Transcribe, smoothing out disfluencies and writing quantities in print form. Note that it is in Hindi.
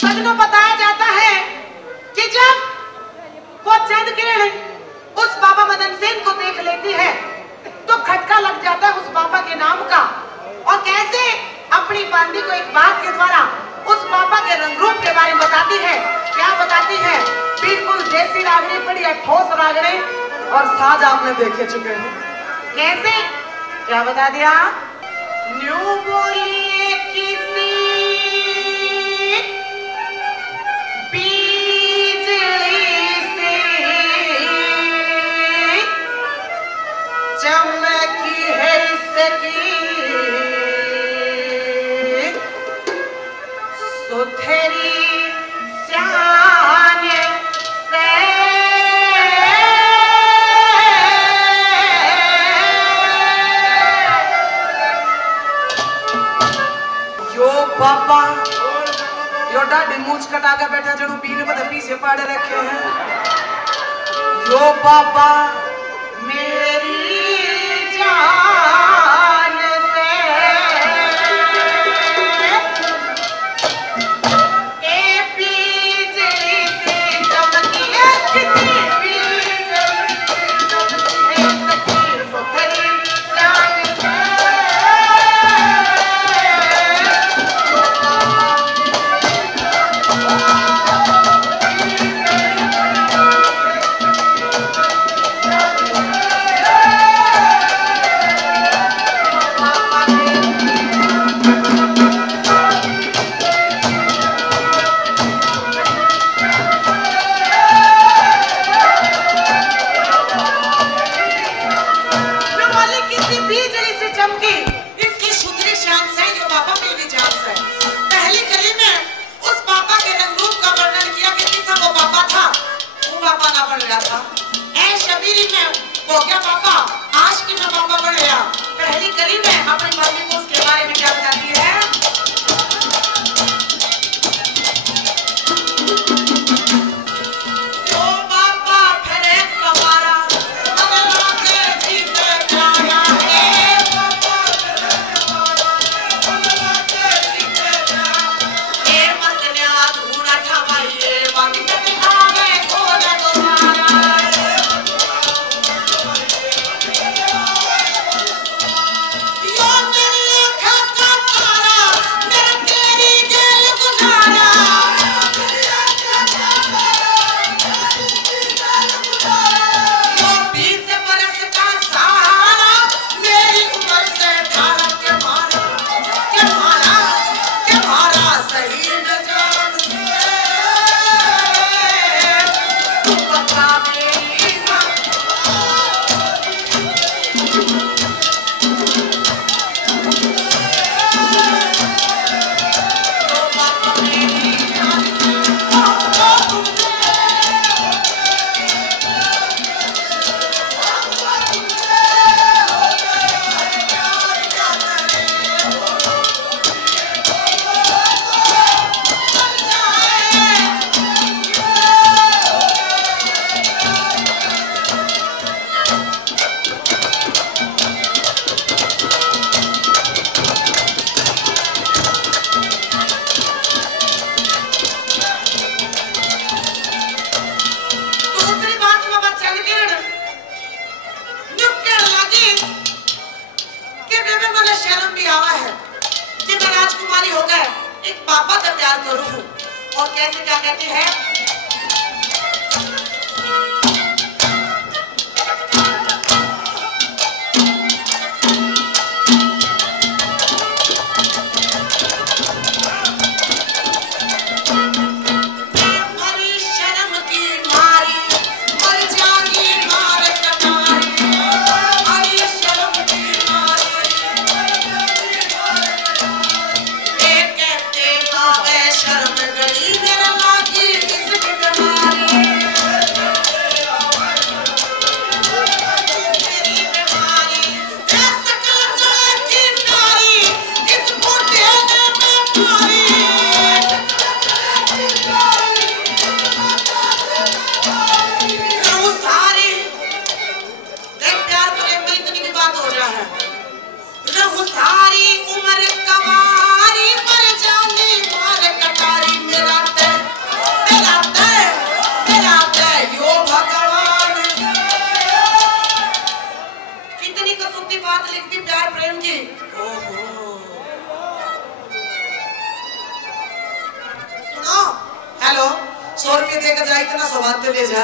सजनों बताया जाता है कि जब वो चंद किरण उस बाबा मदन सेन को देख लेती है तो खटका लग जाता है उस बाबा के नाम का, और कैसे अपनी बांदी को एक बात के द्वारा उस बाबा के रंग रूप के बारे में बताती है। क्या बताती है? बिल्कुल देसी रागड़ी पड़ी है, ठोस रागड़ी, और साज आपने देखे चुके हैं। कैसे? क्या बता दिया? न्यू बोलिए किसी चमकी है इसकी सुथरी श्यान से, यो बाबा यो डाडी मूछ कटा के बैठा जड़ू बीन में पीछे पाड़े रखे हैं। यो बाबा मेरी जान से ए बिजली से चमकी है किसी बिजली से चमकी है सखी सुथरी जान से। शर्म गड़ी मेरा लागी इस हेलो 100 रुपये देकर जा, इतना सौभाग्य ले जा।